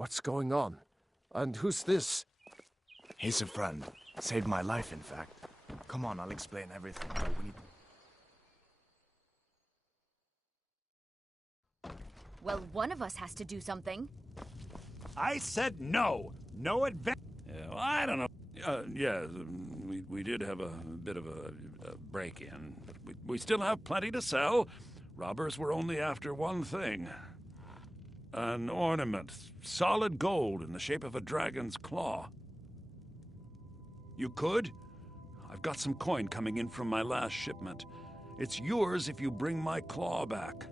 What's going on? And who's this? He's a friend. Saved my life, in fact. Come on, I'll explain everything. We need... Well, one of us has to do something. I said no! No advance! Yeah, well, I don't know. We did have a bit of a break-in. But we still have plenty to sell. Robbers were only after one thing. An ornament. Solid gold in the shape of a dragon's claw. You could? I've got some coin coming in from my last shipment. It's yours if you bring my claw back.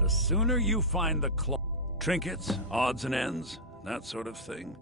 The sooner you find the claw... Trinkets, odds and ends, that sort of thing.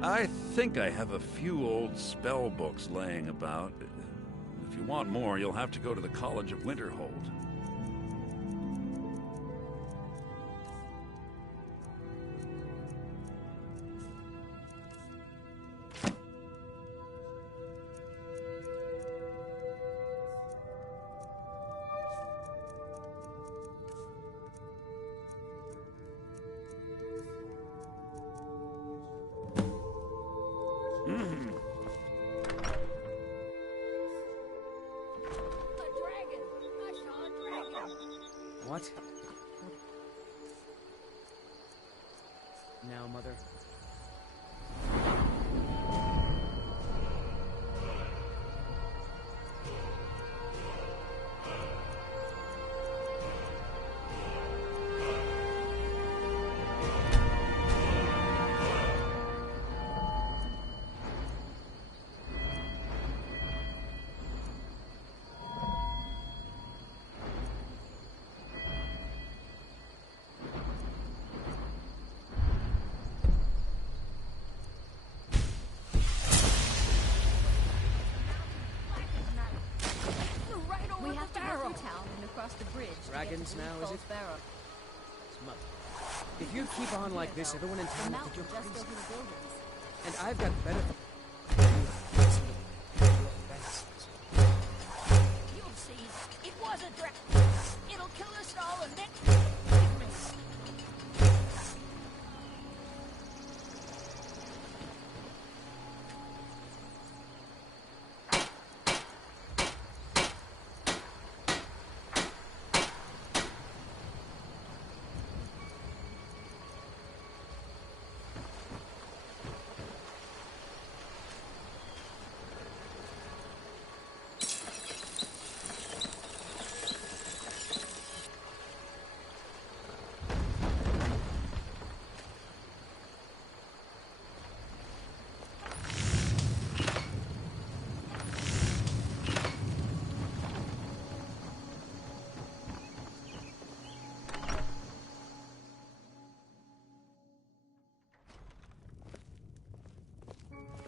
I think I have a few old spell books laying about. If you want more, you'll have to go to the College of Winterhold. What? Now, Mother. The bridge. Dragons now, is it? Mother. If you keep on like this, everyone in town will think you're crazy. And I've got better... You'll see. It was a dragon. It'll kill us all and then...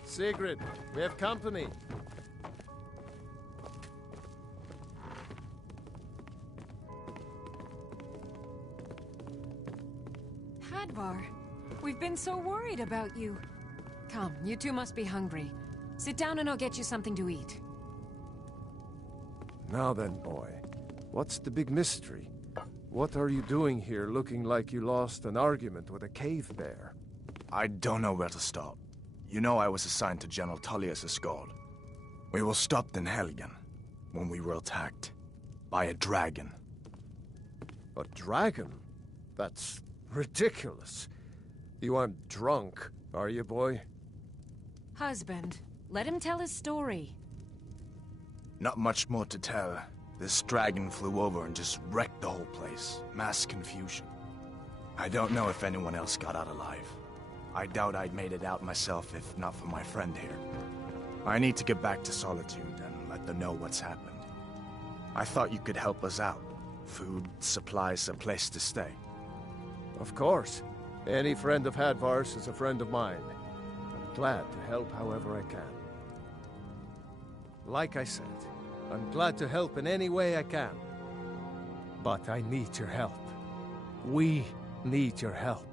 Sigrid, we have company. Hadvar, we've been so worried about you. Come, you two must be hungry. Sit down and I'll get you something to eat. Now then, boy, what's the big mystery? What are you doing here looking like you lost an argument with a cave bear? I don't know where to start. You know I was assigned to General Tullius' guard. We were stopped in Helgen when we were attacked by a dragon. A dragon? That's ridiculous. You aren't drunk, are you, boy? Husband, let him tell his story. Not much more to tell. This dragon flew over and just wrecked the whole place. Mass confusion. I don't know if anyone else got out alive. I doubt I'd made it out myself if not for my friend here. I need to get back to Solitude and let them know what's happened. I thought you could help us out. Food, supplies, a place to stay. Of course. Any friend of Hadvar's is a friend of mine. I'm glad to help however I can. Like I said, I'm glad to help in any way I can. But I need your help. We need your help.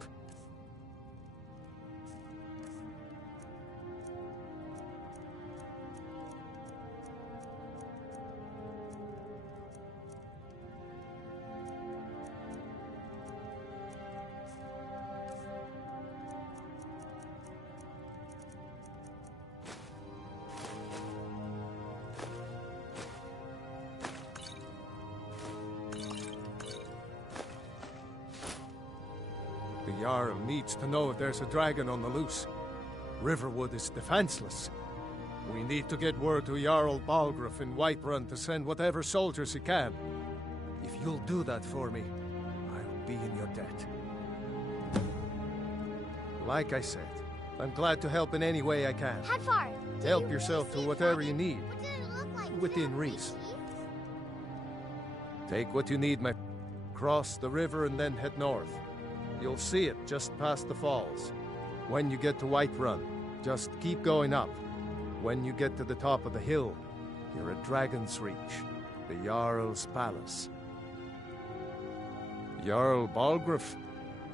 The Jarl needs to know if there's a dragon on the loose. Riverwood is defenseless. We need to get word to Jarl Balgruuf in Whiterun to send whatever soldiers he can. If you'll do that for me, I'll be in your debt. Like I said, I'm glad to help in any way I can. Hadvar, Help yourself to whatever you need, what did it look like? within reason. Take what you need, cross the river and then head north. You'll see it just past the falls. When you get to Whiterun, just keep going up. When you get to the top of the hill, you're at Dragon's Reach, the Jarl's palace. Jarl Balgruuf,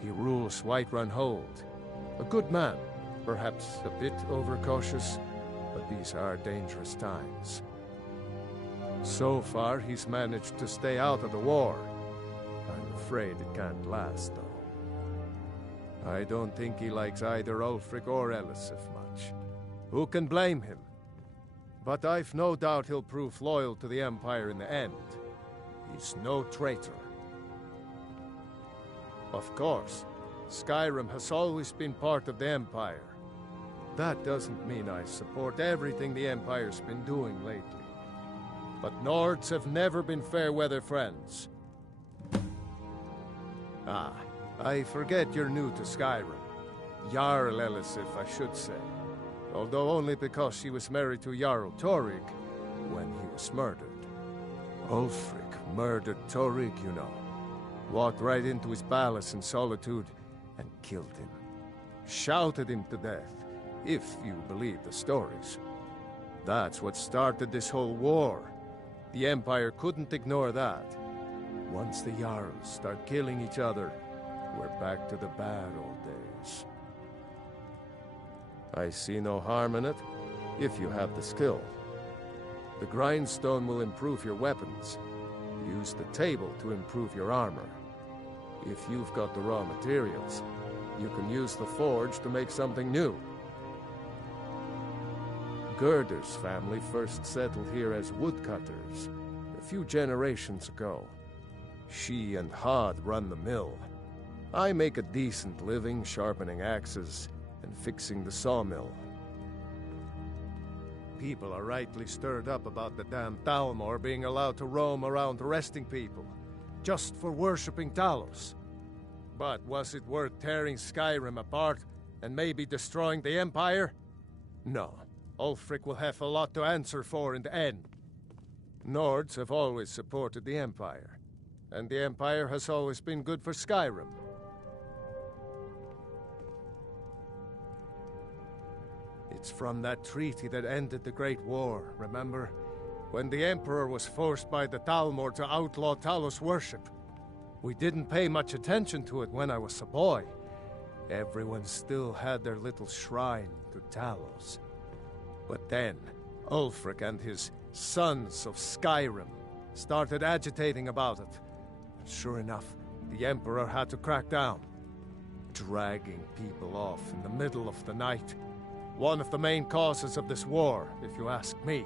he rules Whiterun Hold. A good man, perhaps a bit overcautious, but these are dangerous times. So far, he's managed to stay out of the war. I'm afraid it can't last, though. I don't think he likes either Ulfric or Elisif much. Who can blame him? But I've no doubt he'll prove loyal to the Empire in the end. He's no traitor. Of course, Skyrim has always been part of the Empire. That doesn't mean I support everything the Empire's been doing lately. But Nords have never been fair-weather friends. Ah, I forget you're new to Skyrim. Jarl Elisif, I should say. Although only because she was married to Jarl Torygg when he was murdered. Ulfric murdered Torygg, you know. Walked right into his palace in Solitude and killed him. Shouted him to death, if you believe the stories. That's what started this whole war. The Empire couldn't ignore that. Once the Jarls start killing each other, we're back to the bad old days. I see no harm in it, if you have the skill. The grindstone will improve your weapons. Use the table to improve your armor. If you've got the raw materials, you can use the forge to make something new. Gerder's family first settled here as woodcutters a few generations ago. She and Hod run the mill. I make a decent living sharpening axes and fixing the sawmill. People are rightly stirred up about the damn Thalmor being allowed to roam around arresting people, just for worshipping Talos. But was it worth tearing Skyrim apart and maybe destroying the Empire? No. Ulfric will have a lot to answer for in the end. Nords have always supported the Empire, and the Empire has always been good for Skyrim. It's from that treaty that ended the Great War, remember? When the Emperor was forced by the Thalmor to outlaw Talos worship. We didn't pay much attention to it when I was a boy. Everyone still had their little shrine to Talos. But then, Ulfric and his Sons of Skyrim started agitating about it. And sure enough, the Emperor had to crack down. Dragging people off in the middle of the night. One of the main causes of this war, if you ask me.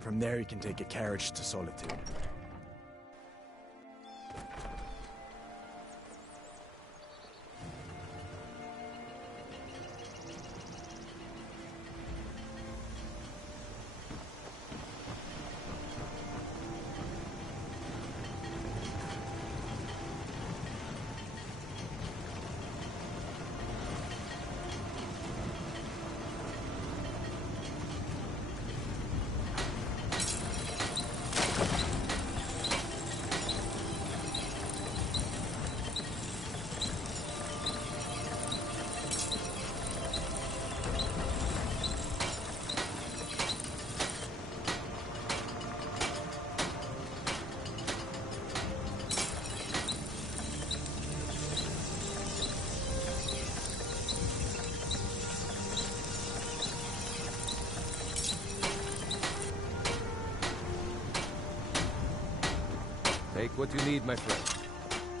From there, you can take a carriage to Solitude. Take what you need, my friend.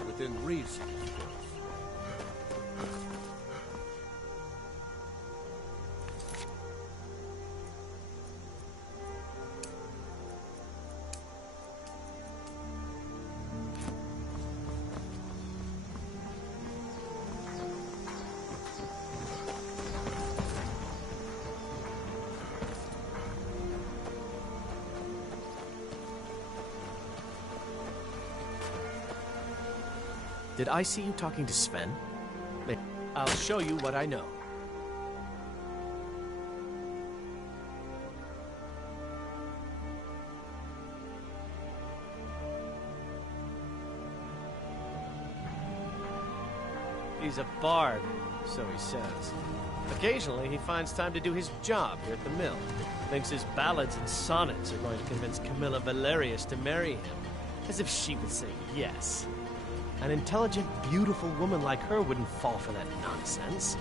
Within reason, of course. Did I see you talking to Sven? I'll show you what I know. He's a bard, so he says. Occasionally, he finds time to do his job here at the mill. Thinks his ballads and sonnets are going to convince Camilla Valerius to marry him. As if she would say yes. An intelligent, beautiful woman like her wouldn't fall for that nonsense.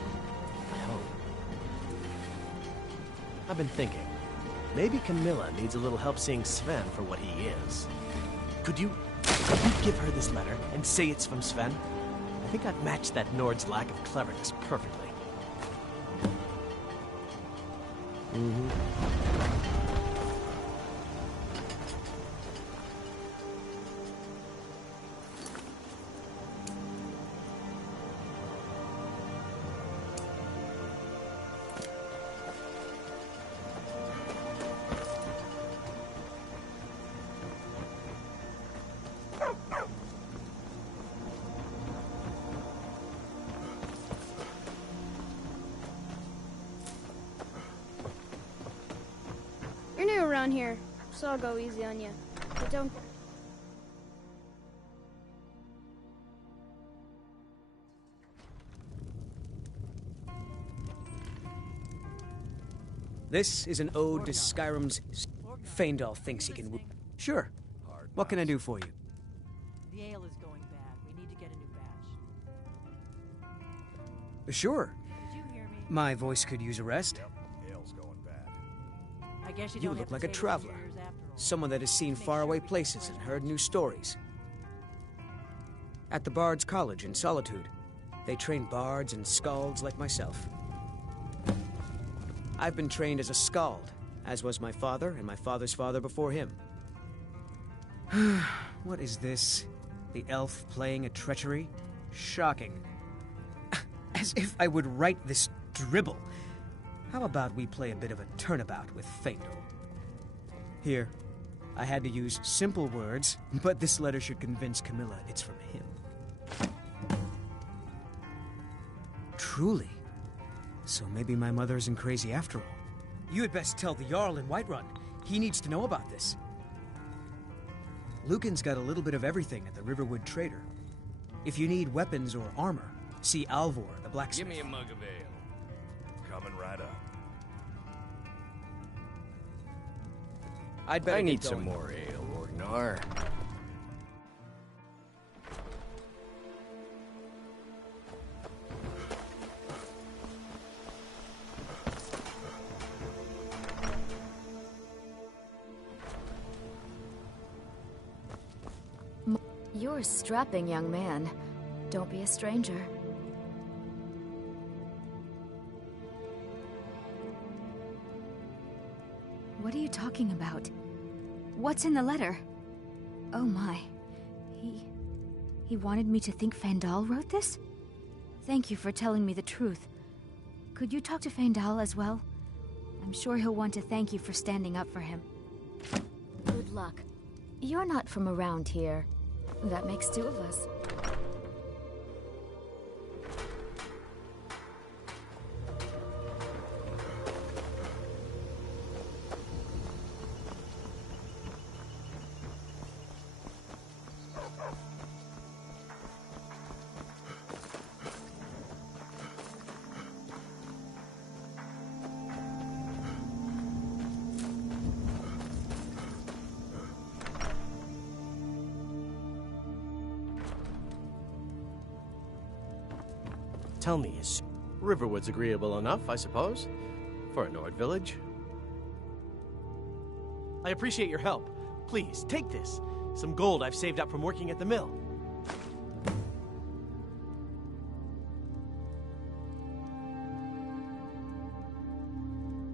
I hope. I've been thinking, maybe Camilla needs a little help seeing Sven for what he is. Could you give her this letter and say it's from Sven? I think I'd match that Nord's lack of cleverness perfectly. You're new around here, so I'll go easy on you. But don't... This is an ode to Skyrim's... Faendal thinks he can... Sure. What can I do for you? The ale is going bad. We need to get a new batch. Sure. Did you hear me? My voice could use a rest. Ale's going bad. I guess you You don't look have like a potatoes traveler. in yours after all. Someone that has seen faraway places and heard new stories. At the Bard's College in Solitude, they train bards and skalds like myself. I've been trained as a skald, as was my father and my father's father before him. What is this? The elf playing a treachery? Shocking. As if I would write this dribble. How about we play a bit of a turnabout with Faendal? Here, I had to use simple words, but this letter should convince Camilla it's from him. Truly. So maybe my mother isn't crazy after all. You had best tell the Jarl in Whiterun. He needs to know about this. Lucan's got a little bit of everything at the Riverwood Trader. If you need weapons or armor, see Alvor, the blacksmith. Give me a mug of ale. Coming right up. I'd better I get need going. some more ale, Orgnar. You're a strapping young man. Don't be a stranger. What are you talking about? What's in the letter? Oh my. He wanted me to think Fandal wrote this? Thank you for telling me the truth. Could you talk to Fandal as well? I'm sure he'll want to thank you for standing up for him. Good luck. You're not from around here. That makes two of us. Tell me, is Riverwood's agreeable enough, I suppose, for a Nord village? I appreciate your help. Please, take this. Some gold I've saved up from working at the mill.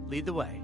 Lead the way.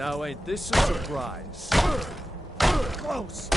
Now ain't this a surprise? Close!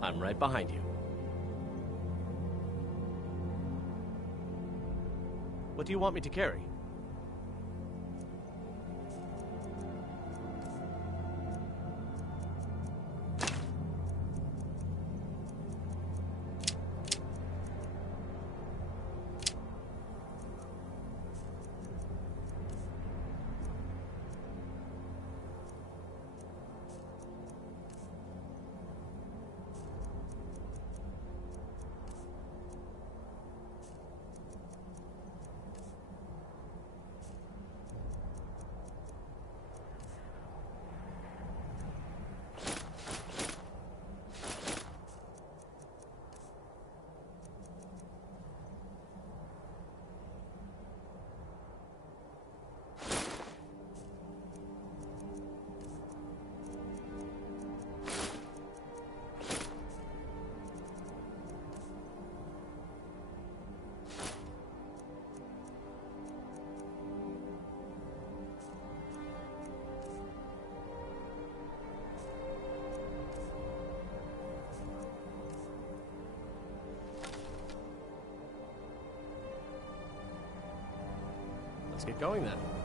I'm right behind you. What do you want me to carry? Let's get going then.